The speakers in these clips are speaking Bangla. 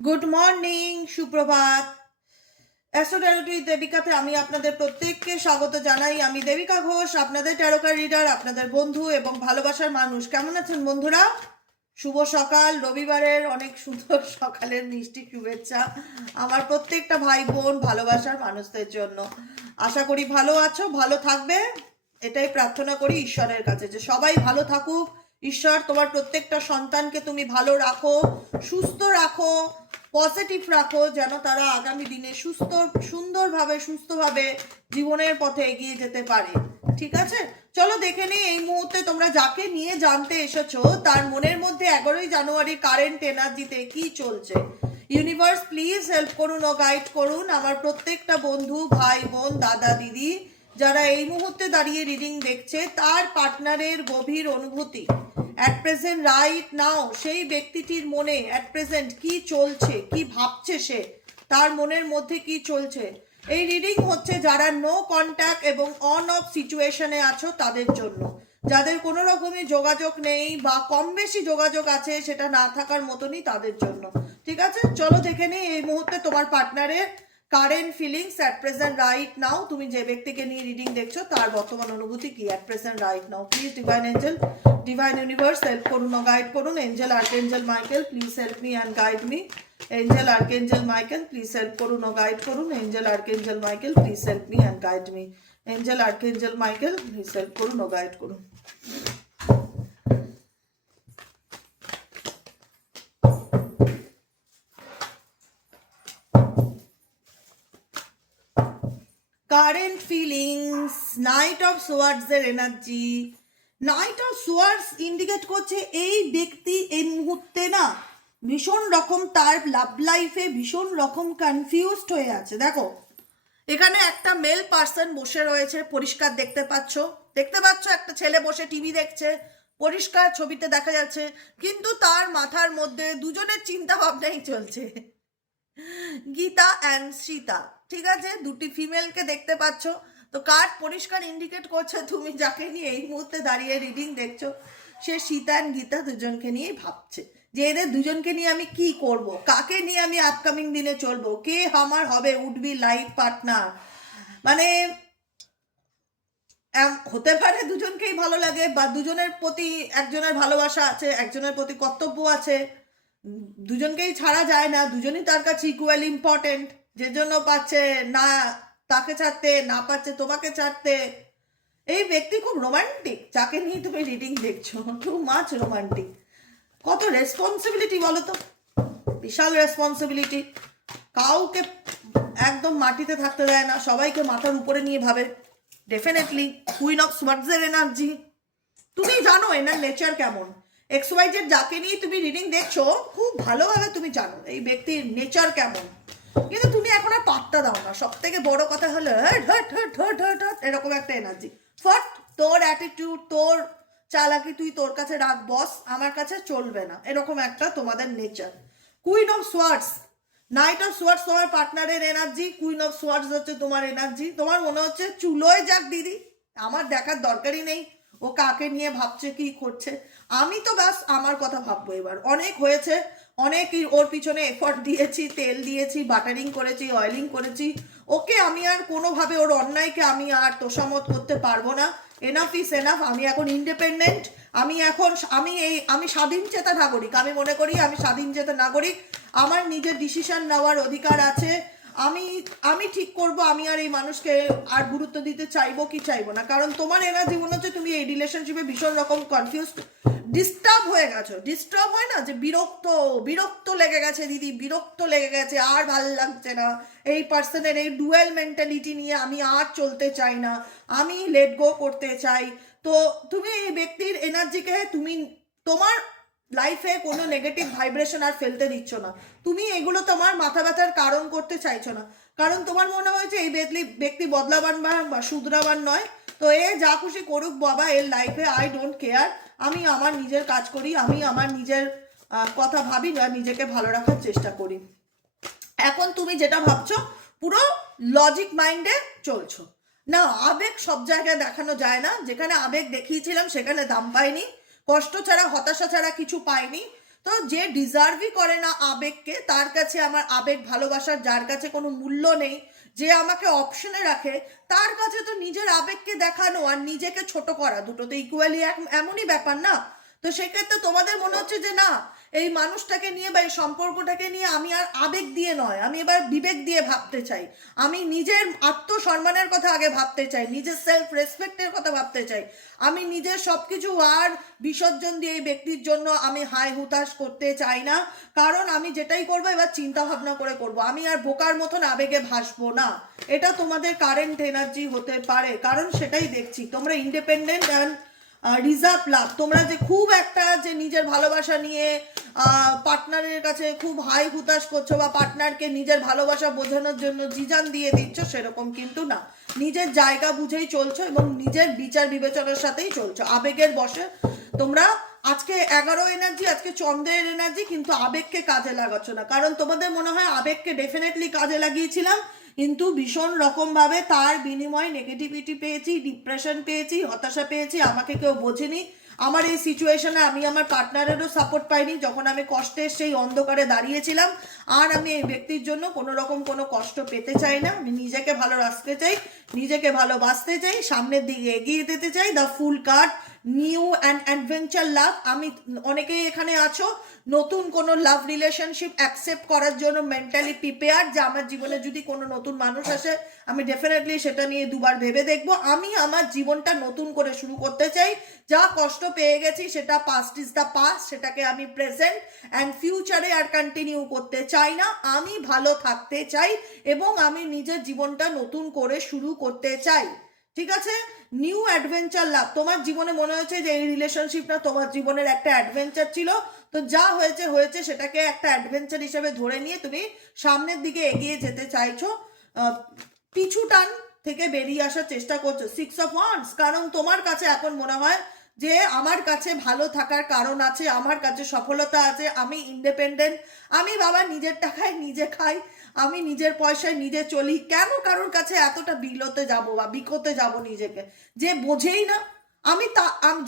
গুড মর্নিং, সুপ্রভাত। অ্যাস্ট্রো ট্যারোটি দেবিকাতে আমি আপনাদের প্রত্যেককে স্বাগত জানাই। আমি দেবিকা ঘোষ, আপনাদের ট্যারোকার রিডার, আপনাদের বন্ধু এবং ভালোবাসার মানুষ। কেমন আছেন বন্ধুরা? শুভ সকাল, রবিবারের অনেক সুন্দর সকালের মিষ্টি শুভেচ্ছা আমার প্রত্যেকটা ভাই বোন ভালোবাসার মানুষদের জন্য। আশা করি ভালো আছো, ভালো থাকবে, এটাই প্রার্থনা করি ঈশ্বরের কাছে যে সবাই ভালো থাকুক। ঈশ্বর তোমার প্রত্যেকটা সন্তানকে তুমি ভালো রাখো, সুস্থ রাখো, পজিটিভ রাখো, যেন তারা আগামী দিনে সুস্থভাবে জীবনের পথে এগিয়ে যেতে পারে। ঠিক আছে, চলো দেখে নিই এই মুহূর্তে তোমরা যাকে নিয়ে জানতে এসেছো তার মনের মধ্যে 11ই জানুয়ারি কারেন্ট এনার্জিতে কি চলছে। ইউনিভার্স প্লিজ হেল্প করুন ও গাইড করুন আমার প্রত্যেকটা বন্ধু, ভাই বোন, দাদা দিদি যারা এই মুহূর্তে দাঁড়িয়ে রিডিং দেখছে, তার পার্টনারের গভীর অনুভূতি অ্যাট প্রেজেন্ট রাইট নাও, সেই ব্যক্তিটির মনে অ্যাট প্রেজেন্ট কি চলছে, কি ভাবছে সে, তার মনের মধ্যে কি চলছে। এই রিডিং হচ্ছে যারা নো কন্ট্যাক্ট এবং অন অফ সিচুয়েশনে আছো তাদের জন্য, যাদের কোনো রকমই যোগাযোগ নেই বা কম বেশি যোগাযোগ আছে সেটা না থাকার মতনই তাদের জন্য। ঠিক আছে, চলো দেখে নিই এই মুহূর্তে তোমার পার্টনারের current feelings at present right নাও। তুমি যে ব্যক্তিকে নিয়ে রিডিং দেখছো তার বর্তমান অনুভূতি কি at present right now. Please divine angel, divine universe help করুন ও গাইড করুন। Angel archangel Michael please help me and guide me. Angel archangel Michael please help করুন ও গাইড করুন। Angel archangel Michael please help me and guide me. Angel archangel Michael please help করুন ও গাইড করুন। Current feelings, knight of swords এর energy. Knight of swords indicate করছে এই ব্যক্তি এই মুহূর্তে না ভীষণ রকম তার লাভ লাইফে ভীষণ রকম কনফিউজড হয়ে আছে। দেখো এখানে একটা মেল পার্সন বসে রয়েছে, পরিষ্কার দেখতে পাচ্ছ একটা ছেলে বসে টিভি দেখছে, পরিষ্কার ছবিতে দেখা যাচ্ছে, কিন্তু তার মাথার মধ্যে দুজনের চিন্তা ভাবনাই চলছে। গীতা অ্যান্ড সীতা, ঠিক আছে, দুটি ফিমেলকে দেখতে পাচ্ছ। তো কার্ড পরিষ্কার ইন্ডিকেট করছে তুমি যাকে নিয়ে এই মুহূর্তে দাঁড়িয়ে রিডিং দেখছো সে সীতা অ্যান্ড গীতা দুজনকে নিয়েই ভাবছে যে এদের দুজনকে নিয়ে আমি কি করব, কাকে নিয়ে আমি আপকামিং দিনে চলবো, কে আমার হবে উড বি লাইফ পার্টনার। মানে হতে পারে দুজনকেই ভালো লাগে বা দুজনের প্রতি একজনের ভালোবাসা আছে, একজনের প্রতি কর্তব্য আছে, দুজনকেই ছাড়া যায় না, দুজনই তার কাছে ইকুয়ালি ইম্পর্টেন্ট, যে জন্য পাচ্ছে না তাকে ছাড়তে, না পাচ্ছে তোমাকে ছাড়তে। এই ব্যক্তি খুব রোমান্টিক, যাকে নিয়ে তুমি রিডিং দেখছো, টু মাচ রোমান্টিক। কত রেসপন্সিবিলিটি বলো তো, বিশাল রেসপন্সিবিলিটি। কাউকে একদম মাটিতে থাকতে দেয় না, সবাইকে মাথার উপরে নিয়ে ভাবে। ডেফিনেটলি কুইন অফ সোয়ার্ডসের এনার্জি। তুমি জানো এনার নেচার কেমন। এক্সওয়াইজেড যাকে নিয়ে তুমি রিডিং দেখছো খুব ভালোভাবে তুমি জানো এই ব্যক্তির নেচার কেমন, কিন্তু তুমি এখন আর পাত্তা দাও না। সব থেকে বড় কথা হলো এরকম একটা এনার্জি। ফট তোর অ্যাটিটিউড, তোর চালাকি তুই তোর কাছে রাখ বস, আমার কাছে চলবে না, এরকম একটা তোমাদের nature. Queen of swords, night of swords তোমার পার্টনারের এনার্জি, কুইন অফ সোয়ার্ডস হচ্ছে তোমার এনার্জি। তোমার মনে হচ্ছে চুলোয় যাক দিদি, আমার দেখার দরকারই নেই ও কাকে নিয়ে ভাবছে কি করছে, আমি তো ব্যাস আমার কথা ভাববো। এবার অনেক হয়েছে, অনেক ওর পিছনে এফর্ট দিয়েছি, তেল দিয়েছি, বাটারিং করেছি, অয়েলিং করেছি, ওকে আমি আর কোনোভাবে ওর অন্যায়কে আমি আর তোষামত করতে পারবো না। এনাফ ইজ এনাফ, আমি এখন ইন্ডিপেন্ডেন্ট, আমি স্বাধীন চেতা নাগরিক। আমি মনে করি আমি স্বাধীন চেতা নাগরিক, আমার নিজের ডিসিশন নেওয়ার অধিকার আছে। আমি আমি ঠিক করব আমি আর এই মানুষকে আর গুরুত্ব দিতে চাইবো কি চাইবো না। কারণ তোমার এনার্জি মনে হচ্ছে তুমি এই রিলেশনশিপে ভীষণ রকম কনফিউজড, ডিস্টার্ব হয়ে গেছো। ডিস্টার্ব হয় না যে বিরক্ত, বিরক্ত লেগে গেছে দিদি, বিরক্ত লেগে গেছে, আর ভাল লাগছে না এই পার্সনের এই ডুয়েল মেন্টালিটি নিয়ে, আমি আর চলতে চাই না, আমি লেট গো করতে চাই। তো তুমি এই ব্যক্তির এনার্জিকে তুমি তোমার লাইফে কোনো নেগেটিভ ভাইব্রেশন আর ফেলতে দিচ্ছ না, তুমি এগুলো তোমার মাথা ব্যথার কারণ করতে চাইছো না। কারণ তোমার মনে হয়েছে এই ব্যক্তি বদলাবান বা শুধরাবান নয়। তো এ যা খুশি করুক বাবা এর লাইফে, আই ডোন্ট কেয়ার, আমি আমার নিজের কাজ করি, আমি আমার নিজের কথা ভাবি না, নিজেকে ভালো রাখার চেষ্টা করি। এখন তুমি যেটা ভাবছো পুরো লজিক মাইন্ডে চলছো না। আবেগ সব জায়গায় দেখানো যায় না, যেখানে আবেগ দেখিয়েছিলাম সেখানে দাম পাইনি, কষ্ট ছাড়া হতাশা ছাড়া কিছু পাইনি। তো যে ডিজার্ভই করে না আবেগকে, তার কাছে আমার আবেগ ভালোবাসার, যার কাছে কোনো মূল্য নেই, যে আমাকে অপশনে রাখে, তার কাছে তো নিজের আবেগকে দেখানো আর নিজেকে ছোট করা দুটো তো ইকুয়ালি এমনই ব্যাপার না? তো সেক্ষেত্রে তোমাদের মনে হচ্ছে যে না, এই মানুষটাকে নিয়ে বা এই সম্পর্কটাকে নিয়ে আমি আর আবেগ দিয়ে নয়, আমি এবার বিবেক দিয়ে ভাবতে চাই, আমি নিজের আত্মসম্মানের কথা আগে ভাবতে চাই, নিজের সেলফ রেসপেক্টের কথা ভাবতে চাই, আমি নিজের সব কিছু আর বিসর্জন দিয়ে এই ব্যক্তির জন্য আমি হাই হুতাশ করতে চাই না। কারণ আমি যেটাই করবো এবার চিন্তা ভাবনা করে করব, আমি আর বোকার মতন আবেগে ভাসবো না। এটা তোমাদের কারেন্ট এনার্জি হতে পারে, কারণ সেটাই দেখছি তোমরা ইন্ডিপেন্ডেন্ট অ্যান্ড রিজার্ভ লাভ। তোমরা যে খুব একটা যে নিজের ভালোবাসা নিয়ে পার্টনারের কাছে খুব হাই হুতাশ করছো বা পার্টনারকে নিজের ভালোবাসা বোঝানোর জন্য জিজান দিয়ে দিচ্ছ, সেরকম কিন্তু না। নিজের জায়গা বুঝেই চলছো এবং নিজের বিচার বিবেচনার সাথেই চলছো, আবেগের বশে তোমরা আজকে 11 এনার্জি, আজকে চন্দ্রের এনার্জি, কিন্তু আবেগকে কাজে লাগাচ্ছ না। কারণ তোমাদের মনে হয় আবেগকে ডেফিনেটলি কাজে লাগিয়েছিলাম, কিন্তু ভীষণ রকমভাবে তার বিনিময়ে নেগেটিভিটি পেয়েছি, ডিপ্রেশন পেয়েছি, হতাশা পেয়েছি, আমাকে কেউ বোঝেনি, আমার এই সিচুয়েশনে আমি আমার পার্টনারেরও সাপোর্ট পাইনি যখন আমি কষ্টের সেই অন্ধকারে দাঁড়িয়েছিলাম। আর আমি এই ব্যক্তির জন্য কোনো রকম কোনো কষ্ট পেতে চাই না, আমি নিজেকে ভালো রাখতে চাই, নিজেকে ভালোবাসতে চাই, সামনের দিকে এগিয়ে যেতে চাই। The fool card, new and adventure love. আমি অনেকেই এখানে আছো নতুন কোনো লাভ রিলেশনশিপ অ্যাকসেপ্ট করার জন্য মেন্টালি প্রিপেয়ার, যে আমার জীবনে যদি কোনো নতুন মানুষ আসে আমি ডেফিনেটলি সেটা নিয়ে দুবার ভেবে দেখবো। আমি আমার জীবনটা নতুন করে শুরু করতে চাই, যা কষ্ট পেয়ে গেছি সেটা পাস্ট ইজ দ্য পাস্ট, সেটাকে আমি প্রেজেন্ট অ্যান্ড ফিউচারে আর কন্টিনিউ করতে চাই না। আমি ভালো থাকতে চাই এবং আমি নিজের জীবনটা নতুন করে শুরু করতে চাই। ঠিক আছে, নিউ অ্যাডভেঞ্চার লাভ। তোমার জীবনে মনে হয়েছে যে এই রিলেশনশিপটা তোমার জীবনের একটা অ্যাডভেঞ্চার ছিল, তো যা হয়েছে হয়েছে, সেটাকে একটা অ্যাডভেঞ্চার হিসেবে ধরে নিয়ে তুমি সামনের দিকে এগিয়ে যেতে চাইছো, পিছু টান থেকে বেরিয়ে আসার চেষ্টা করছো। 6 অফ ওয়ান্ডস, কারণ তোমার কাছে এখন মনে হয় যে আমার কাছে ভালো থাকার কারণ আছে, আমার কাছে সফলতা আছে, আমি ইন্ডিপেন্ডেন্ট, আমি বাবা নিজের টাকায় নিজে খাই, আমি নিজের পয়সায় নিজে চলি, কেন কারোর কাছে এতটা বিলোতে যাব বা বিকোতে যাব নিজেকে, যে বোঝেই না। আমি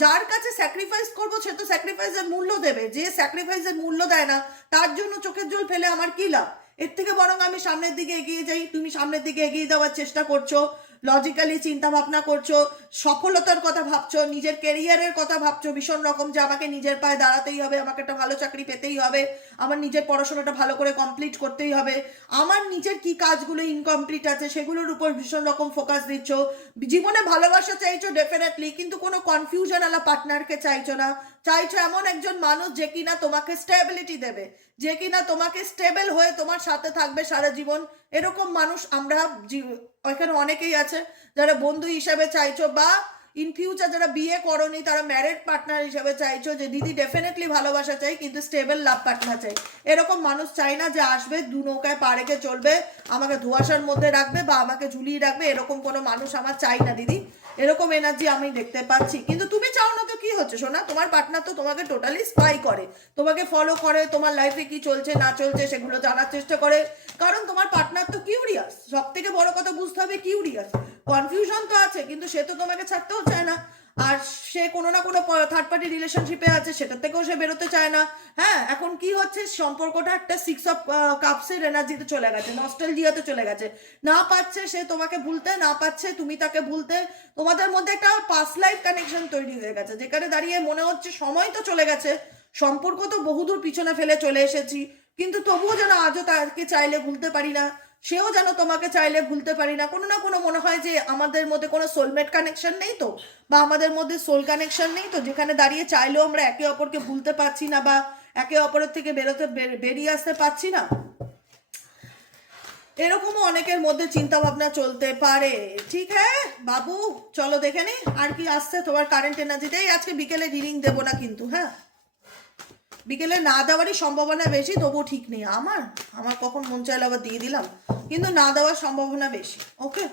যার কাছে স্যাক্রিফাইস করবো সে তো স্যাক্রিফাইসের মূল্য দেবে, যে স্যাক্রিফাইসের মূল্য দেয় না তার জন্য চোখের জল ফেলে আমার কি লাভ? এর থেকে বরং আমি সামনের দিকে এগিয়ে যাই। তুমি সামনের দিকে এগিয়ে যাওয়ার চেষ্টা করছো, লজিক্যালি চিন্তা ভাবনা করছো, সফলতার কথা ভাবছো, নিজের কেরিয়ারের কথা ভাবছো ভীষণ রকম, যে আমাকে নিজের পায়ে দাঁড়াতেই হবে, আমাকে একটা ভালো চাকরি পেতেই হবে, আমার নিজের পড়াশোনাটা ভালো করে কমপ্লিট করতেই হবে, আমার নিজের কি কাজগুলো ইনকমপ্লিট আছে সেগুলোর উপর ভীষণ রকম ফোকাস দিচ্ছ, জীবনে ভালোবাসা চাইছো ডেফিনেটলি, কিন্তু কোনো কনফিউশন আলা পার্টনারকে চাইছো না, চাইছো এমন একজন মানুষ যে কিনা তোমাকে স্টেবিলিটি দেবে, যে কিনা তোমাকে স্টেবল হয়ে তোমার সাথে থাকবে সারা জীবন। এরকম মানুষ আমরা এখানে অনেকেই আছে যারা বন্ধু হিসাবে চাইছো, বা ইন ফিউচার যারা বিয়ে করনি তারা ম্যারেড পার্টনার হিসাবে চাইছো, যে দিদি ডেফিনেটলি ভালোবাসা চাই কিন্তু স্টেবল লাভ পার্টনার চাই। এরকম মানুষ চাই না যে আসবে দু নৌকায় পা রেখে চলবে, আমাকে ধোঁয়াশার মধ্যে রাখবে বা আমাকে ঝুলিয়ে রাখবে, এরকম কোনো মানুষ আমার চাই না দিদি। এরকম এনার্জি আমি দেখতে পাচ্ছি, কিন্তু তুমি চাও না তো কি হচ্ছে সোনা, তোমার পার্টনার তো তোমাকে টোটালি স্পাই করে, তোমাকে ফলো করে, তোমার লাইফে কি চলছে না চলছে সেগুলো জানার চেষ্টা করে, কারণ তোমার পার্টনার তো কিউরিয়াস। সব থেকে বড় কথা বুঝতে হবে কিউরিয়াস। কনফিউশন তো আছে কিন্তু সে তো তোমাকে ছাড়তেও চায় না, আর সে কোনো না কোনো থার্ড পার্টি রিলেশনশিপে আছে, সেটার থেকেও সে বেরোতে চায় না। হ্যাঁ, এখন কি হচ্ছে, সম্পর্কটা একটা 6 অফ কাপসের এনার্জিতে চলে গেছে, নস্টালজিয়াতে চলে গেছে, না পাচ্ছে সে তোমাকে ভুলতে, না পাচ্ছে তুমি তাকে ভুলতে, তোমাদের মধ্যে একটা পাস্ট লাইফ কানেকশন তৈরি হয়ে গেছে, যেখানে দাঁড়িয়ে মনে হচ্ছে সময় তো চলে গেছে, সম্পর্ক তো বহুদূর পিছনে ফেলে চলে এসেছি, কিন্তু তবুও যেন আজও তাকে চাইলে ভুলতে পারি না, সেও যেন তোমাকে চাইলে ভুলতে পারি না। কোনো না কোনো মনে হয় যে আমাদের মধ্যে কোনো সোলমেট কানেকশন নেই তো, বা আমাদের মধ্যে সোল কানেকশন নেই তো, যেখানে দাঁড়িয়ে চাইলেও আমরা একে অপরকে ভুলতে পারছি না বা একে অপরের থেকে বেরিয়ে আসতে পারছি না। এরকমও অনেকের মধ্যে চিন্তা ভাবনা চলতে পারে। ঠিক হ্যাঁ বাবু, চলো দেখে নি আর কি আসছে তোমার কারেন্ট এনার্জিতেই। আজকে বিকেলে রিডিং দেবো না কিন্তু, হ্যাঁ বিকেলে না দেওয়ারই সম্ভাবনা বেশি, তবুও ঠিক নেই আমার, কখন মন চাইলে আবার দিয়ে দিলাম, কিন্তু না দেওয়ার সম্ভাবনা বেশি। ওকে,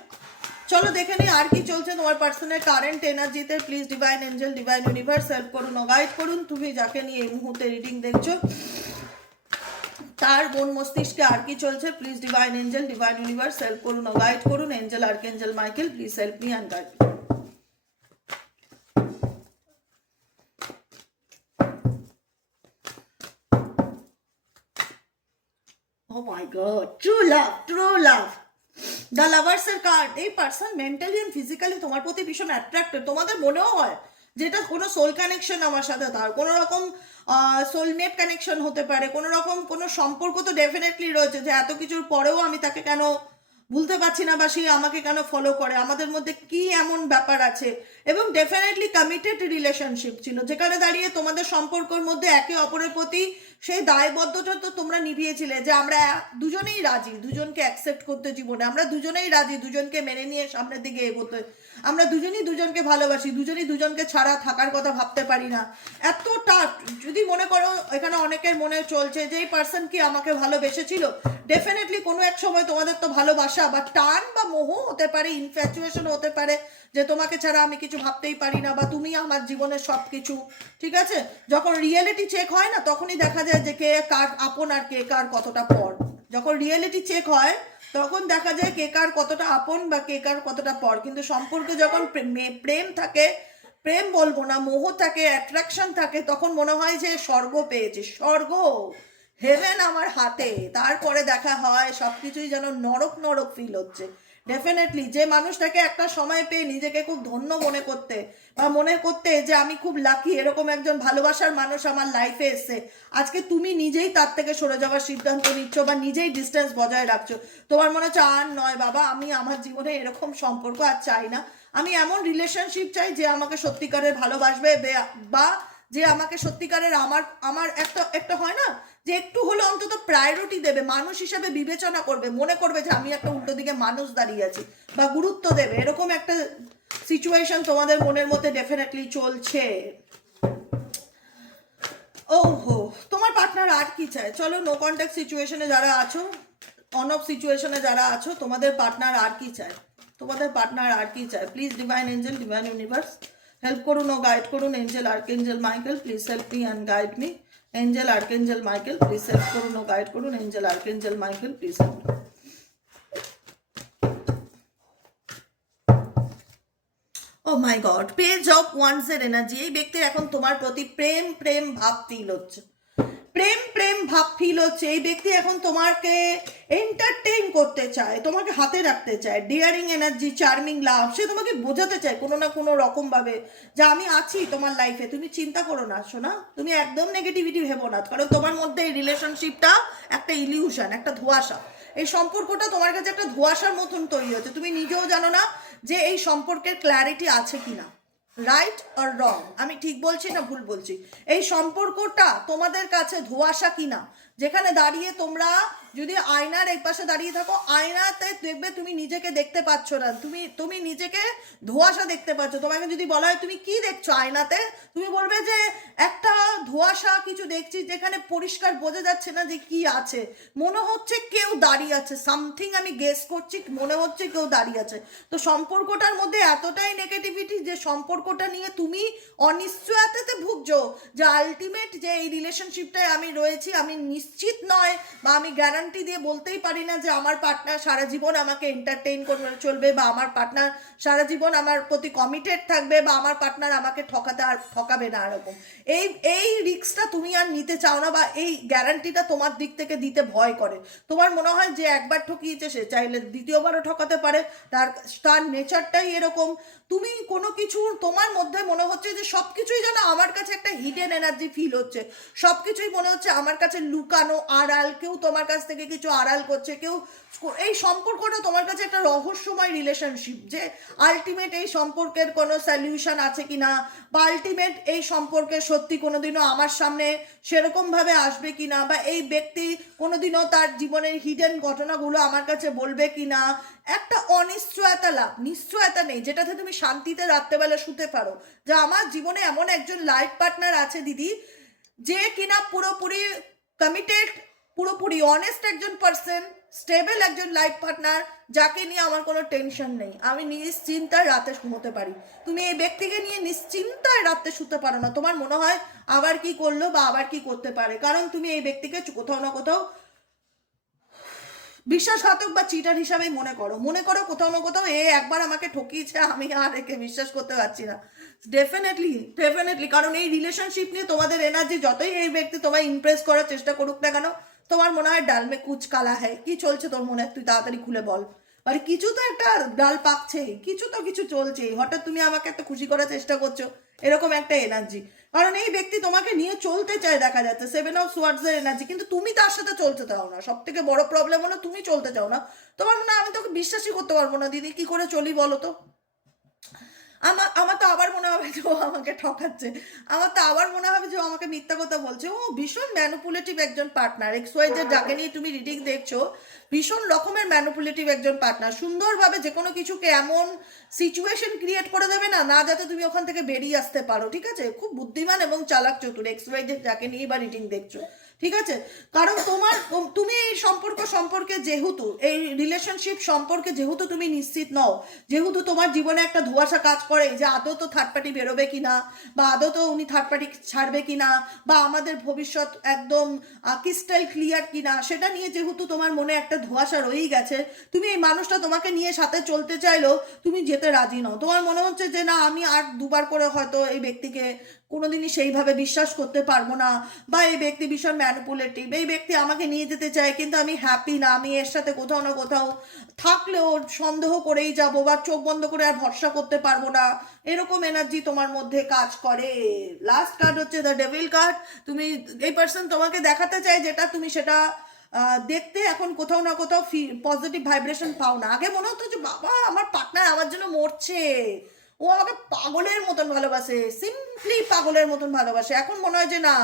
চলো দেখে নিই আর কি চলছে তোমার পার্সোনাল কারেন্ট এনার্জিতে। Please divine angel, divine universe help করুন ও গাইড করুন। তুমি যাকে নিয়ে এই মুহূর্তে রিডিং দেখছো তার মন মস্তিষ্কে আর কি চলছে, please divine angel, divine universe help করুন ও গাইড করুন। Angel archangel Michael, please help me and guide. Oh my god, true love, true love. The lovers এর কার্ড, এই পার্সন মেন্টালি এন্ড ফিজিক্যালি তোমার প্রতি ভীষণ অ্যাট্রাক্টেড। তোমাদের মনেও হয় যেটা কোনো সোল কানেকশন আমার সাথে, তার কোনো রকম সোলমেট কানেকশন হতে পারে, কোনো রকম কোনো সম্পর্ক তো ডেফিনেটলি রয়েছে, যে এত কিছুর পরেও আমি তাকে কেন ভুলতে পারছি না, বা সে আমাকে কেন ফলো করে, আমাদের মধ্যে কি এমন ব্যাপার আছে। এবং ডেফিনেটলি কমিটেড রিলেশনশিপ ছিল, যেখানে দাঁড়িয়ে তোমাদের সম্পর্কের মধ্যে একে অপরের প্রতি সেই দায়বদ্ধতা তো তোমরা নিভিয়েছিলে, যে আমরা দুজনেই রাজি দুজনকে অ্যাকসেপ্ট করতে জীবনে, আমরা দুজনেই রাজি দুজনকে মেনে নিয়ে সামনের দিকে এগোতে, আমরা দুজনেই দুজনকে ভালোবাসি, দুজনেই দুজনকে ছাড়া থাকার কথা ভাবতে পারি না। এতটা যদি মনে করো এখানে অনেকের মনে চলছে যে এই পার্সন কি আমাকে ভালোবেসেছিল, ডেফিনেটলি কোনো এক সময় তোমাদের তো ভালোবাসা বা টান বা মোহ হতে পারে, ইনফ্যাচুয়েশন হতে পারে, যে তোমাকে ছাড়া আমি কিছু ভাবতেই পারি না, বা তুমি আমার জীবনের সব কিছু। ঠিক আছে, যখন রিয়েলিটি চেক হয় না, তখনই দেখা যায় যে কে কার আপন আর কে কার কতটা পর। যখন রিয়েলিটি চেক হয় তখন দেখা যায় কে কার কতটা আপন বা কে কার কতটা পর। কিন্তু সম্পর্কে যখন প্রেম থাকে, প্রেম বলবো না, মোহ থাকে, অ্যাট্রাকশন থাকে, তখন মনে হয় যে স্বর্গ পেয়েছে, স্বর্গ, হেভেন আমার হাতে। তারপরে দেখা হয় সবকিছুই যেন নরক নরক ফিল হচ্ছে। ডেফিনেটলি যে মানুষটাকে একটা সময় পেয়ে নিজেকে খুব ধন্য মনে করতে, বা মনে করতে যে আমি খুব লাকি এরকম একজন ভালোবাসার মানুষ আমার লাইফে এসছে, আজকে তুমি নিজেই তার থেকে সরে যাওয়ার সিদ্ধান্ত নিচ্ছ, বা নিজেই ডিস্টেন্স বজায় রাখছো। তোমার মনে হচ্ছে আর নয় বাবা, আমি আমার জীবনে এরকম সম্পর্ক আর চাই না, আমি এমন রিলেশনশিপ চাই যে আমাকে সত্যিকারের ভালোবাসবে, বা যে আমাকে সত্যিকারের আমার আমার একটা একটা হয় না যে একটু হলে অন্তত প্রায়োরিটি দেবে, মানুষ হিসাবে বিবেচনা করবে, মনে করবে যে আমি একটা উল্টো দিকে মানুষ দাঁড়িয়ে আছি, বা গুরুত্ব দেবে, এরকম একটা সিচুয়েশন তোমাদের মনের মধ্যে ডেফিনেটলি চলছে। ওহো, তোমার পার্টনার আর কি চায়? চলো, নো কন্ট্যাক্ট সিচুয়েশনে যারা আছো, অন অফ সিচুয়েশনে যারা আছো, তোমাদের পার্টনার আর কি চায়? তোমাদের পার্টনার আর কি চায়? Please divine angel, divine universe help করুন ও গাইড করুন। Angel archangel Michael please help me and guide me. Angel archangel Michael please help করুন ও গাইড করুন। Angel archangel Michael please help. Oh my god, page of once এর এনার্জি। এই ব্যক্তির এখন তোমার প্রতি প্রেম প্রেম ভাব ফিল হচ্ছে, প্রেম প্রেম ভাব ফিল হচ্ছে। এই ব্যক্তি এখন তোমাকে এন্টারটেইন করতে চায়, তোমাকে হাতে রাখতে চায়, ডিয়ারিং এনার্জি, চার্মিং লাভ। সে তোমাকে বোঝাতে চায় কোনো না কোনো রকম ভাবে যে আমি আছি তোমার লাইফে, তুমি চিন্তা করো না শোনা, তুমি একদম নেগেটিভিটি ভেবো না, কারণ তোমার মধ্যে এই রিলেশনশিপটা একটা ইলিউশন, একটা ধোঁয়াশা। এই সম্পর্কটা তোমার কাছে একটা ধোঁয়াশার মতন তৈরি হচ্ছে, তুমি নিজেও জানো না যে এই সম্পর্কের ক্ল্যারিটি আছে কিনা, রাইট অর রং, আমি ঠিক বলছি না ভুল বলছি। এই সম্পর্কটা তোমাদের কাছে ধোঁয়াশা কিনা, যেখানে দাঁড়িয়ে তোমরা যদি আয়নার এই পাশে দাঁড়িয়ে থাকো, আয়নাতে দেখবে তুমি নিজেকে দেখতে পাচ্ছ না, তুমি তুমি নিজেকে ধোঁয়াশা দেখতে পাচ্ছ। তোমাকে যদি বলা হয় তুমি কি দেখছো আয়নাতে, তুমি বলবে যে একটা ধোঁয়াশা কিছু দেখছি, যেখানে পরিষ্কার বোঝা যাচ্ছে না যে কি আছে, মনে হচ্ছে কেউ দাঁড়িয়ে আছে, সামথিং আমি গেস করছি, মনে হচ্ছে কেউ দাঁড়িয়ে আছে। তো সম্পর্কটার মধ্যে এতটাই নেগেটিভিটি যে সম্পর্কটা নিয়ে তুমি অনিশ্চয়তাতে ভুগছো, যে আলটিমেট যে এই রিলেশনশিপটায় আমি রয়েছি, আমি নিশ্চিত নয়, বা আমি গ্যারান্টি দিয়ে বলতেই পারি না যে আমার পার্টনার সারা জীবন আমাকে এন্টারটেইন করে চলবে, বা আমার পার্টনার সারা জীবন আমার প্রতি কমিটেড থাকবে, বা আমার পার্টনার আমাকে ঠকাতে আর ঠকাবে না, এরকম এই এই রিস্কটা তুমি আর নিতে চাও না, বা এই গ্যারান্টিটা তোমার দিক থেকে দিতে ভয় করে। তোমার মনে হয় যে একবার ঠকিয়েছে সে চাইলে দ্বিতীয়বারও ঠকাতে পারে, তার তার নেচারটাই এরকম। তুমি কোনো কিছু তোমার মধ্যে মনে হচ্ছে যে সব কিছুই যেন আমার কাছে একটা হিডেন এনার্জি ফিল হচ্ছে, সব কিছুই মনে হচ্ছে আমার কাছে লুকানো, আড়াল, কেউ তোমার কাছ থেকে কিছু আড়াল করছে, কেউ এই সম্পর্কটা তোমার কাছে একটা রহস্যময় রিলেশনশিপ, যে আলটিমেট এই সম্পর্কের কোনো সলিউশন আছে কিনা, বা আলটিমেট এই সম্পর্কে সত্যি কোনোদিনও আমার সামনে সেরকমভাবে আসবে কিনা, বা এই ব্যক্তি কোনোদিনও তার জীবনের হিডেন ঘটনাগুলো আমার কাছে বলবে কিনা। একটা অনিশ্চয়তা লাভ, নিশ্চয়তা নেই, যেটাতে তুমি শান্তিতে রাত্রেবেলা শুতে পারো, যে আমার জীবনে এমন একজন লাইফ পার্টনার আছে দিদি, যে কিনা পুরোপুরি কমিটেড, পুরোপুরি অনেস্ট একজন পার্সন, স্টেবল একজন লাইফ পার্টনার, যাকে নিয়ে আমার কোনো টেনশন নেই, আমি নিশ্চিন্তায় রাতে ঘুমোতে পারি। তুমি এই ব্যক্তিকে নিয়ে নিশ্চিন্তায় রাতে শুতে পারো না, তোমার মনে হয় আবার কি করলো বা আবার কি করতে পারে, কারণ তুমি এই ব্যক্তিকে কোথাও না কোথাও বিশ্বাসঘাতক বা চিটার হিসাবেই মনে করো কোথাও না কোথাও এ একবার আমাকে ঠকিয়েছে, আমি আর একে বিশ্বাস করতে পারছি না। ডেফিনেটলি ডেফিনেটলি, কারণ এই রিলেশনশিপ নিয়ে তোমাদের এনার্জি, যতই এই ব্যক্তি তোমায় ইমপ্রেস করার চেষ্টা করুক না কেন, তোমার মনে হয় ডাল মে কুচ কালা হ্যায়, কি চলছে তোর মনে হয়, তুই তাড়াতাড়ি খুলে বল। মানে কিছু তো একটা ডাল পাকছে, কিছু তো কিছু চলছে, হঠাৎ তুমি আমাকে একটা খুশি করার চেষ্টা করছো, এরকম একটা এনার্জি। কারণ এই ব্যক্তি তোমাকে নিয়ে চলতে চায় দেখা যাচ্ছে, 7 অফ সোয়ার্ডস এর এনার্জি, কিন্তু তুমি তার সাথে চলতে চাও না। সব থেকে বড় প্রবলেম হলো তুমি চলতে চাও না। তোমার মনে হয় আমি তোকে বিশ্বাসই করতে পারবো না দিদি, কি করে চলি বলো তো। আমার আমার তো আবার মনে হবে যে ও আমাকে ঠকাচ্ছে, আমার তো আবার মনে হবে যে ও আমাকে মিথ্যা কথা বলছে। ও ভীষণ ম্যানুপুলেটিভ একজন পার্টনার, XYZ যাকে নিয়ে তুমি রিডিং দেখছো, ভীষণ রকমের ম্যানুপুলেটিভ একজন পার্টনার। সুন্দরভাবে যে কোনো কিছুকে এমন সিচুয়েশন ক্রিয়েট করে দেবে না, না যাতে তুমি ওখান থেকে বেরিয়ে আসতে পারো, ঠিক আছে। খুব বুদ্ধিমান এবং চালাক চতুর XYZ যাকে নিয়ে বা রিডিং দেখছো, ঠিক আছে। কারণ তুমি এই সম্পর্কে যেহেতু, এই রিলেশনশিপ সম্পর্কে যেহেতু তুমি নিশ্চিত নও, যেহেতু তোমার জীবনে একটা ধোঁয়াশা কাজ করে যে আদৌ তো থার্ড পার্টি বেরোবে কিনা, বা আদৌ তো উনি থার্ড পার্টি ছাড়বে কিনা, বা আমাদের ভবিষ্যৎ একদম ক্রিস্টাল ক্লিয়ার কিনা, সেটা নিয়ে যেহেতু তোমার মনে একটা ধোঁয়াশা রয়েই গেছে, তুমি এই মানুষটা তোমাকে নিয়ে সাথে চলতে চাইলেও তুমি যেতে রাজি নও। তোমার মনে হচ্ছে যে না, আমি আর দুবার করে হয়তো এই ব্যক্তিকে কোনোদিনই সেইভাবে বিশ্বাস করতে পারবো না, বা এই ব্যক্তি ভীষণ ম্যানিপুলেটিভ, এই ব্যক্তি আমাকে নিয়ে যেতে চায় কিন্তু আমি হ্যাপি না, আমি এর সাথে কোথাও না কোথাও থাকলেও সন্দেহ করেই যাব, বা চোখ বন্ধ করে আর ভরসা করতে পারবো না, এরকম এনার্জি তোমার মধ্যে কাজ করে। লাস্ট কার্ড হচ্ছে দ্য ডেভিল কার্ড। তুমি, এই পার্সন তোমাকে দেখাতে চায় যেটা তুমি সেটা দেখতে এখন কোথাও না কোথাও পজিটিভ ভাইব্রেশন পাও না। আগে মনে হতো যে বাবা আমার পার্টনার আমার জন্য মরছে, ও আমাকে পাগলের মতন ভালোবাসে, সিম্পলি পাগলের মতন ভালোবাসে। এখন মনে হয় যে না,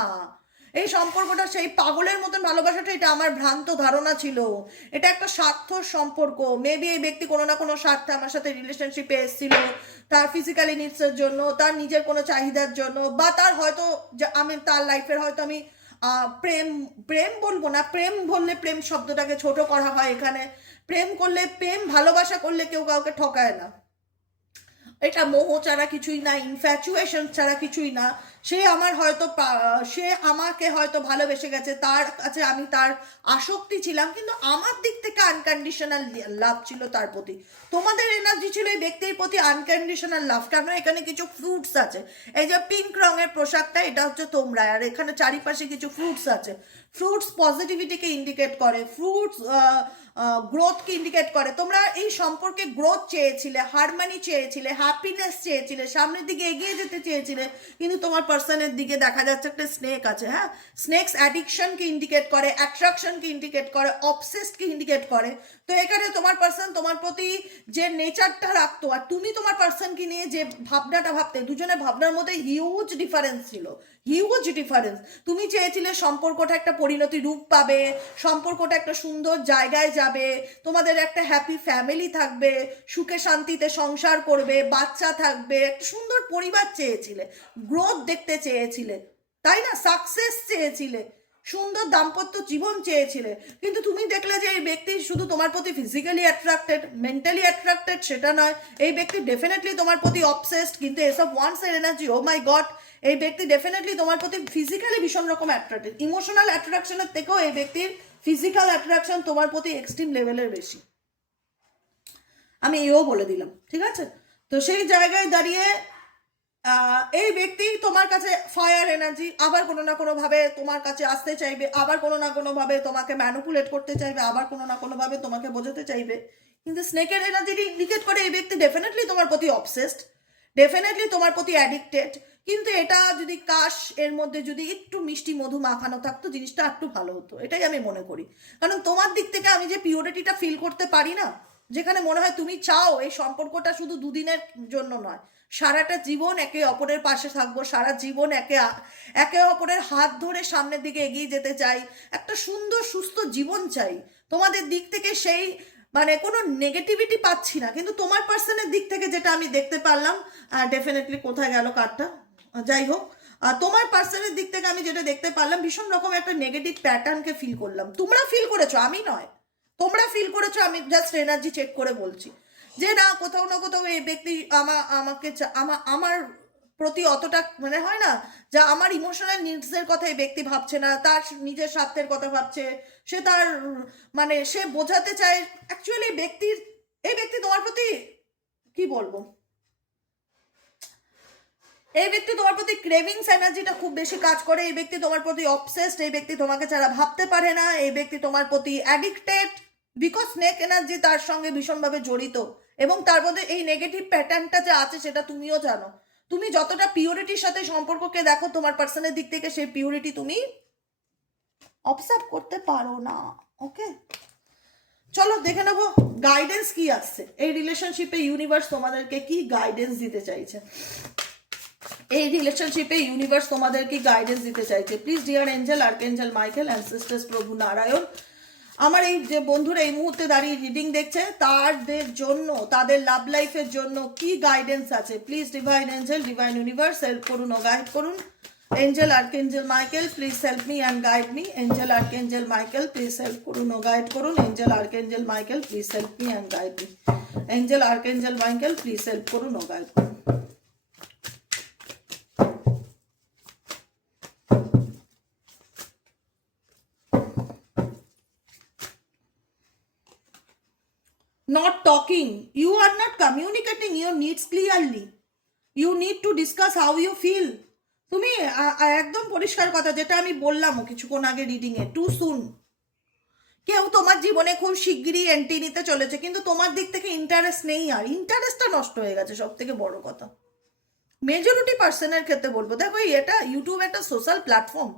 এই সম্পর্কটা সেই পাগলের মতন ভালোবাসাটা, এটা আমার ভ্রান্ত ধারণা ছিল, এটা একটা স্বার্থর সম্পর্ক। মেবি এই ব্যক্তি কোনো না কোনো স্বার্থে আমার সাথে রিলেশনশিপে এসেছিল, তার ফিজিক্যালি নিডসের জন্য, তার নিজের কোনো চাহিদার জন্য, বা তার হয়তো আমি তার লাইফের হয়তো আমি প্রেম, প্রেম বলবো না, প্রেম বললে প্রেম শব্দটাকে ছোট করা হয় এখানে। প্রেম করলে, প্রেম ভালোবাসা করলে কেউ কাউকে ঠকায় না, এটা মোহ ছাড়া কিছুই না, ইনফ্যাচুয়েশন ছাড়া কিছুই না। সে আমার হয়তো সে আমাকে হয়তো ভালোবেসে গেছে, তার কাছে আমি তার আসক্তি ছিলাম, কিন্তু আমার দিক থেকে আনকন্ডিশনাল লাভ ছিল তার প্রতি। তোমাদের এনার্জি ছিল এই ব্যক্তির প্রতি আনকন্ডিশনাল লাভ। কেন, এখানে কিছু ফ্রুটস আছে, এই যে পিঙ্ক রঙের পোশাকটা, এটা হচ্ছে তোমরা, আর এখানে চারিপাশে কিছু ফ্রুটস আছে। ফ্রুটস পজিটিভিটিকে ইন্ডিকেট করে, ফ্রুটস গ্রোথকে ইন্ডিকেট করে। তোমরা এই সম্পর্কে গ্রোথ চেয়েছিলে, হারমানি চেয়েছিলে, হ্যাপিনেস চেয়েছিলে, সামনের দিকে এগিয়ে যেতে চেয়েছিলে, কিন্তু তোমার পার্সনের দিকে দেখা যাচ্ছে একটা স্নেক আছে। হ্যাঁ, স্নেকস অ্যাডিকশনকে ইন্ডিকেট করে, অ্যাট্রাকশনকে ইন্ডিকেট করে, অবসেসডকে ইন্ডিকেট করে। তো এখানে তোমার পার্সন তোমার প্রতি যে নেচারটা রাখতো, আর তুমি তোমার পার্সনকে নিয়ে যে ভাবনাটা ভাবতে, দুজনের ভাবনার মধ্যে হিউজ ডিফারেন্স ছিল, হিউজ ডিফারেন্স। তুমি চেয়েছিলে সম্পর্কটা একটা পরিণতি রূপ পাবে, সম্পর্কটা একটা সুন্দর জায়গায় যাবে, তোমাদের একটা হ্যাপি ফ্যামিলি থাকবে, সুখে শান্তিতে সংসার করবে, বাচ্চা থাকবে, একটা সুন্দর পরিবার চেয়েছিলে, গ্রোথ দেখতে চেয়েছিলে, তাই না, সাকসেস চেয়েছিলে, সুন্দর দাম্পত্য জীবন চেয়েছিলে। কিন্তু তুমি দেখলে যে এই ব্যক্তি শুধু তোমার প্রতি ফিজিক্যালি অ্যাট্রাক্টেড, মেন্টালি অ্যাট্রাক্টেড সেটা নয়, এই ব্যক্তি ডেফিনেটলি তোমার প্রতি অবসেসড, কিন্তু এসব ওয়ান্স এর এনার্জি, ও মাই গড, এই ব্যক্তি ডেফিনেটলি তোমার প্রতি ফিজিক্যালি ভীষণ রকম অ্যাট্রাক্টেড। ইমোশনাল অ্যাট্রাকশনের থেকেও এই ব্যক্তির ফিজিক্যাল অ্যাট্রাকশন তোমার প্রতি এক্সট্রিম লেভেলের বেশি, আমি এও বলে দিলাম, ঠিক আছে। তো সেই জায়গায় দাঁড়িয়ে এই ব্যক্তি তোমার কাছে ফায়ার এনার্জি, আবার কোনো না কোনো ভাবে তোমার কাছে আসতে চাইবে, আবার কোনো না কোনো ভাবে তোমাকে ম্যানুপুলেট করতে চাইবে, আবার কোনো না কোনো ভাবে তোমাকে বোঝাতে চাইবে। কিন্তু স্নেকের এনার্জিটি ইন্ডিকেট করে এই ব্যক্তি ডেফিনেটলি তোমার প্রতি অবসেসড, ডেফিনেটলি তোমার প্রতি অ্যাডিক্টেড। কিন্তু এটা যদি কাশ এর মধ্যে যদি একটু মিষ্টি মধু মাখানো থাকতো, জিনিসটা একটু ভালো হতো, এটাই আমি মনে করি। কারণ তোমার দিক থেকে আমি যে পিওরিটিটা ফিল করতে পারি না, যেখানে মনে হয় তুমি চাও এই সম্পর্কটা শুধু দুদিনের জন্য নয়, সারাটা জীবন একে অপরের পাশে থাকবো, সারা জীবন একে অপরের হাত ধরে সামনের দিকে এগিয়ে যেতে চাই, একটা সুন্দর সুস্থ জীবন চাই। তোমাদের দিক থেকে সেই মানে কোনো নেগেটিভিটি পাচ্ছি না, কিন্তু তোমার পার্সনের দিক থেকে যেটা আমি দেখতে পারলাম, ডেফিনেটলি কোথায় গেল কার্ডটা, যাই হোক, তোমার পার্সনের দিক থেকে আমি যেটা দেখতে পারলাম, ভীষণ রকম একটা নেগেটিভ প্যাটার্নকে ফিল করলাম। তোমরা ফিল করেছো, আমি নয়, তোমরা ফিল করেছো, আমি জাস্ট এনার্জি চেক করে বলছি যে না, কোথাও না কোথাও এই ব্যক্তি আমাকে আমার প্রতি অতটা মানে হয় না, যা আমার ইমোশনাল নিডসের কথা এই ব্যক্তি ভাবছে না, তার নিজের স্বার্থের কথা ভাবছে। সে তার মানে সে বোঝাতে চায় অ্যাকচুয়ালি এই ব্যক্তি তোমার প্রতি কি বলবো, এই ব্যক্তি তোমার প্রতি ক্রেভিংস এনার্জিটা খুব বেশি কাজ করে, এই ব্যক্তি তোমার প্রতি অবসেসড, এই ব্যক্তি তোমাকে ছাড়া ভাবতে পারে না, এই ব্যক্তি তোমার প্রতি অ্যাডিক্টেড, বিকজ স্নেক এনার্জি তার সঙ্গে ভীষণভাবে জড়িত। এবং তার মধ্যে এই নেগেটিভ প্যাটার্নটা যে আছে সেটা তুমিও জানো। তুমি যতটা পিওরিটির সাথে সম্পর্ককে দেখো তোমার পার্সনের দিক থেকে, সেই পিওরিটি তুমি অবজার্ভ করতে পারো না। ওকে, চলো দেখে নেবো গাইডেন্স কি আসছে এই রিলেশনশিপে। ইউনিভার্স তোমাদেরকে কি গাইডেন্স দিতে চাইছে, এই রিলেশনশিপে ইউনিভার্স তোমাদের কি গাইডেন্স দিতে চাইছে। Please dear angel, archangel Michael, ancestors, প্রভু নারায়ণ, আমার এই যে বন্ধুরা এই মুহূর্তে দাঁড়িয়ে রিডিং দেখছে তাদের জন্য, তাদের লাভ লাইফের জন্য কি গাইডেন্স আছে। Please divine angel, divine universe help করুন ও গাইড করুন। Angel, archangel Michael, please help me and guide me. Angel, archangel Michael, please help করুন ও গাইড করুন। Angel, archangel Michael, please help me and guide me. Angel, archangel Michael, please help করুন ও গাইড করুন। Not talking, you are not communicating your needs clearly, you need to discuss how you feel. তুমি একদম পরিষ্কার কথা, যেটা আমি বললাম কিছুক্ষণ আগে রিডিং এ, টু সুন। কেউ তোমার জীবনে খুব শিগগিরই এন্ট্রি নিতে চলেছে, কিন্তু তোমার দিক থেকে ইন্টারেস্ট নেই, আর ইন্টারেস্টটা নষ্ট হয়ে গেছে সব থেকে বড় কথা। মেজরিটি পার্সনের ক্ষেত্রে বলবো, দেখো এটা ইউটিউব একটা সোশ্যাল প্ল্যাটফর্ম,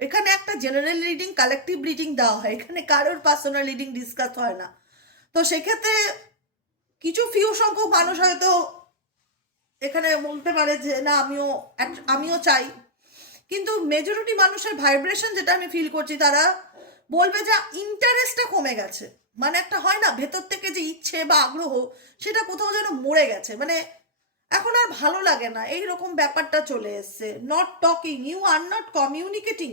এখানে একটা জেনারেল রিডিং, কালেকটিভ রিডিং দেওয়া হয়, এখানে কারোর পার্সোনাল রিডিং ডিসকাস হয় না। তো সেক্ষেত্রে কিছু ফিউ সংখ্যক মানুষ হয়তো এখানে বলতে পারে যে না আমিও চাই, কিন্তু মেজরিটি মানুষের ভাইব্রেশন যেটা আমি ফিল করছি, তারা বলবে যে ইন্টারেস্টটা কমে গেছে। মানে একটা হয় না ভেতর থেকে যে ইচ্ছে বা আগ্রহ, সেটা কোথাও যেন মরে গেছে, মানে এখন আর ভালো লাগে না, এইরকম ব্যাপারটা চলে এসছে। Not talking, you are not communicating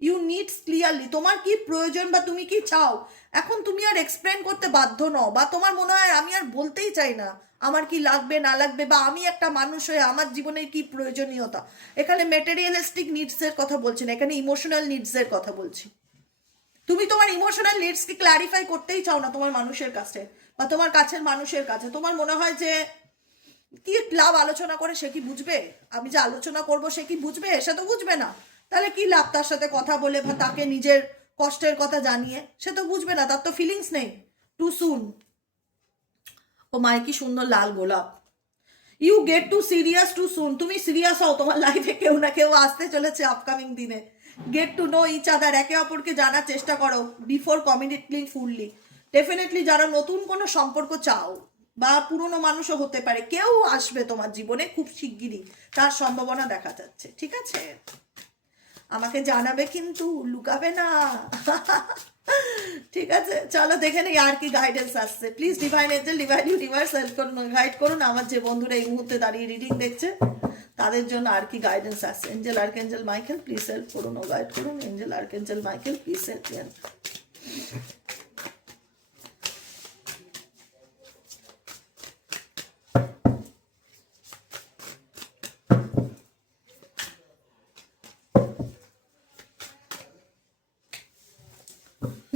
you needs clearly. তোমার কি প্রয়োজন বা তুমি কি চাও এখন তুমি আর এক্সপ্লেন করতে বাধ্য নও, বা তোমার মনে হয় আমি আর বলতেই চাই না আমার কি লাগবে না লাগবে, বা আমি একটা মানুষ হয়ে আমার জীবনের কি প্রয়োজনীয়তা। এখানে মেটেরিয়ালিস্টিক নিডসের কথা বলছি না, এখানে ইমোশনাল নিডসের কথা বলছি। তুমি তোমার ইমোশনাল নিডসকে ক্ল্যারিফাই করতেই চাও না তোমার মানুষের কাছে বা তোমার কাছের মানুষের কাছে। তোমার মনে হয় যে কি লাভ আলোচনা করে, সে কি বুঝবে, আমি যে আলোচনা করব সে কি বুঝবে, সে তো বুঝবে না, তাহলে কি লাভ তার সাথে কথা বলে বা তাকে নিজের কষ্টের কথা জানিয়ে, সে তো বুঝবে না, তার তো ফিলিংস নেই। টু সুন, ও মাই কি সুন্দর লাল গোলাপ। You get too serious too soon, তুমি সিরিয়াস হও, তোমার লাইফে কেউ না কেউ আসতে চলেছে আপকামিং দিনে। Get to know each other, একে অপরকে জানার চেষ্টা করো বিফোর কমিটলি ফুললি। ডেফিনেটলি যারা নতুন কোনো সম্পর্ক চাও, বা পুরনো মানুষও হতে পারে, কেউ আসবে তোমার জীবনে খুব শিগগিরই, তার সম্ভাবনা দেখা যাচ্ছে। ঠিক আছে, আমাকে জানাবে কিন্তু, লুকাবে না। ঠিক আছে, চলো দেখে নেই আর কি গাইডেন্স আসছে। Please divine angel, divine universe help করুন, গাইড করুন আমার যে বন্ধুরা এই মুহূর্তে দাঁড়িয়ে রিডিং দেখছে তাদের জন্য আর কি গাইডেন্স আসছে। Angel, archangel Michael, please help করুন ও গাইড করুন। Angel, archangel Michael, please help করুন।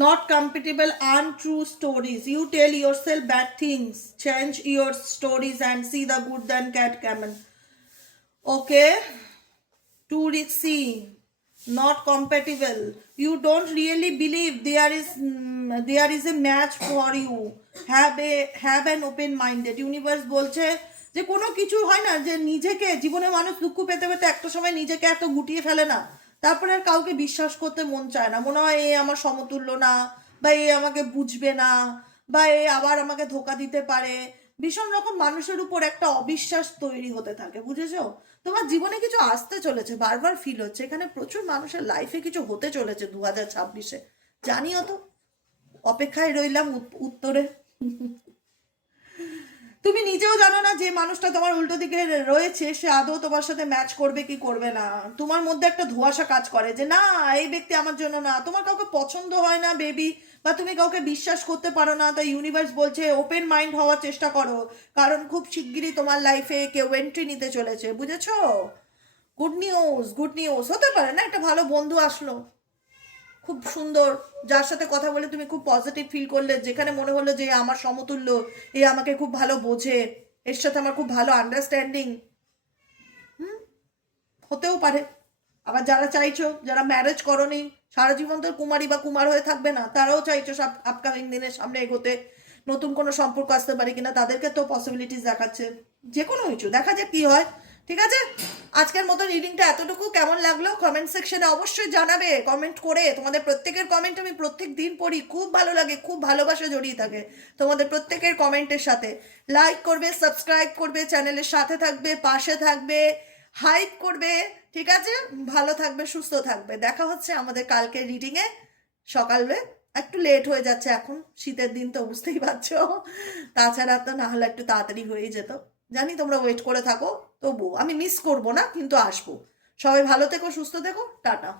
Not compatible, untrue stories. You tell yourself bad things. Change your stories and see the good than cat camel. Okay. Too risky. Not compatible. You don't really believe there is a match for you. Have an open minded. Universe বলছে যে কোনো কিছু হয় না যে নিজেকে, জীবনে মানুষ দুঃখ পেতে পেতে একটা সময় নিজেকে এত গুটিয়ে ফেলে না, তারপরে আর কাউকে বিশ্বাস করতে মন চায় না, মনে হয় এ আমার সমতুল্য না, বা এ আমাকে বুঝবে না, বা এ আবার আমাকে ধোকা দিতে পারে। ভীষণ রকম মানুষের উপর একটা অবিশ্বাস তৈরি হতে থাকে, বুঝেছো? তোমার জীবনে কিছু আসতে চলেছে, বারবার ফিল হচ্ছে এখানে প্রচুর মানুষের লাইফে কিছু হতে চলেছে 2026-এ, জানিও তো, অপেক্ষায় রইলাম উত্তরে। তুমি নিজেও জানো না যে মানুষটা তোমার উল্টো দিকে রয়েছে সে আদৌ তোমার সাথে ম্যাচ করবে কি করবে না। তোমার মধ্যে একটা ধোঁয়াশা কাজ করে যে না, এই ব্যক্তি আমার জন্য না, তোমার কাউকে পছন্দ হয় না বেবি, বা তুমি কাউকে বিশ্বাস করতে পারো না। তাই ইউনিভার্স বলছে ওপেন মাইন্ড হওয়ার চেষ্টা করো, কারণ খুব শিগগিরই তোমার লাইফে কেউ এন্ট্রি নিতে চলেছে, বুঝেছো? গুড নিউজ, গুড নিউজ হতে পারে না, একটা ভালো বন্ধু আসলো খুব সুন্দর, যার সাথে কথা বলে তুমি খুব পজিটিভ ফিল করলে, যেখানে মনে হলো যে আমার সমতুল্য, এ আমাকে খুব ভালো বোঝে, এর সাথে আমার খুব ভালো আন্ডারস্ট্যান্ডিং। হতেও পারে। আবার যারা চাইছো, যারা ম্যারেজ করনি, সারা জীবন তো কুমারী বা কুমার হয়ে থাকবে না, তারাও চাইছো সব আপকামিং দিনের সামনে এগোতে, নতুন কোনো সম্পর্ক আসতে পারে কিনা, তাদেরকে তো পসিবিলিটিস দেখাচ্ছে। যে কোনো কিছু দেখা যাক কি হয়। ঠিক আছে, আজকের মতো রিডিংটা এতটুকু। কেমন লাগলো কমেন্ট সেকশনে অবশ্যই জানাবে কমেন্ট করে। তোমাদের প্রত্যেকের কমেন্ট আমি প্রত্যেক দিন পড়ি, খুব ভালো লাগে, খুব ভালোবাসা জড়িয়ে থাকে তোমাদের প্রত্যেকের কমেন্টের সাথে। লাইক করবে, সাবস্ক্রাইব করবে, চ্যানেলের সাথে থাকবে, পাশে থাকবে, হাইপ করবে। ঠিক আছে, ভালো থাকবে, সুস্থ থাকবে। দেখা হচ্ছে আমাদের কালকের রিডিংয়ে সকালে। একটু লেট হয়ে যাচ্ছে এখন, শীতের দিন তো বুঝতেই পারছো, তাছাড়া তো না হলে একটু তাড়াতাড়ি হয়েই যেত। জানি তোমরা ওয়েট করে থাকো, তবু আমি মিস করব না, কিন্তু আসবো। সবাই ভালো থেকো, সুস্থ থেকো, টাটা।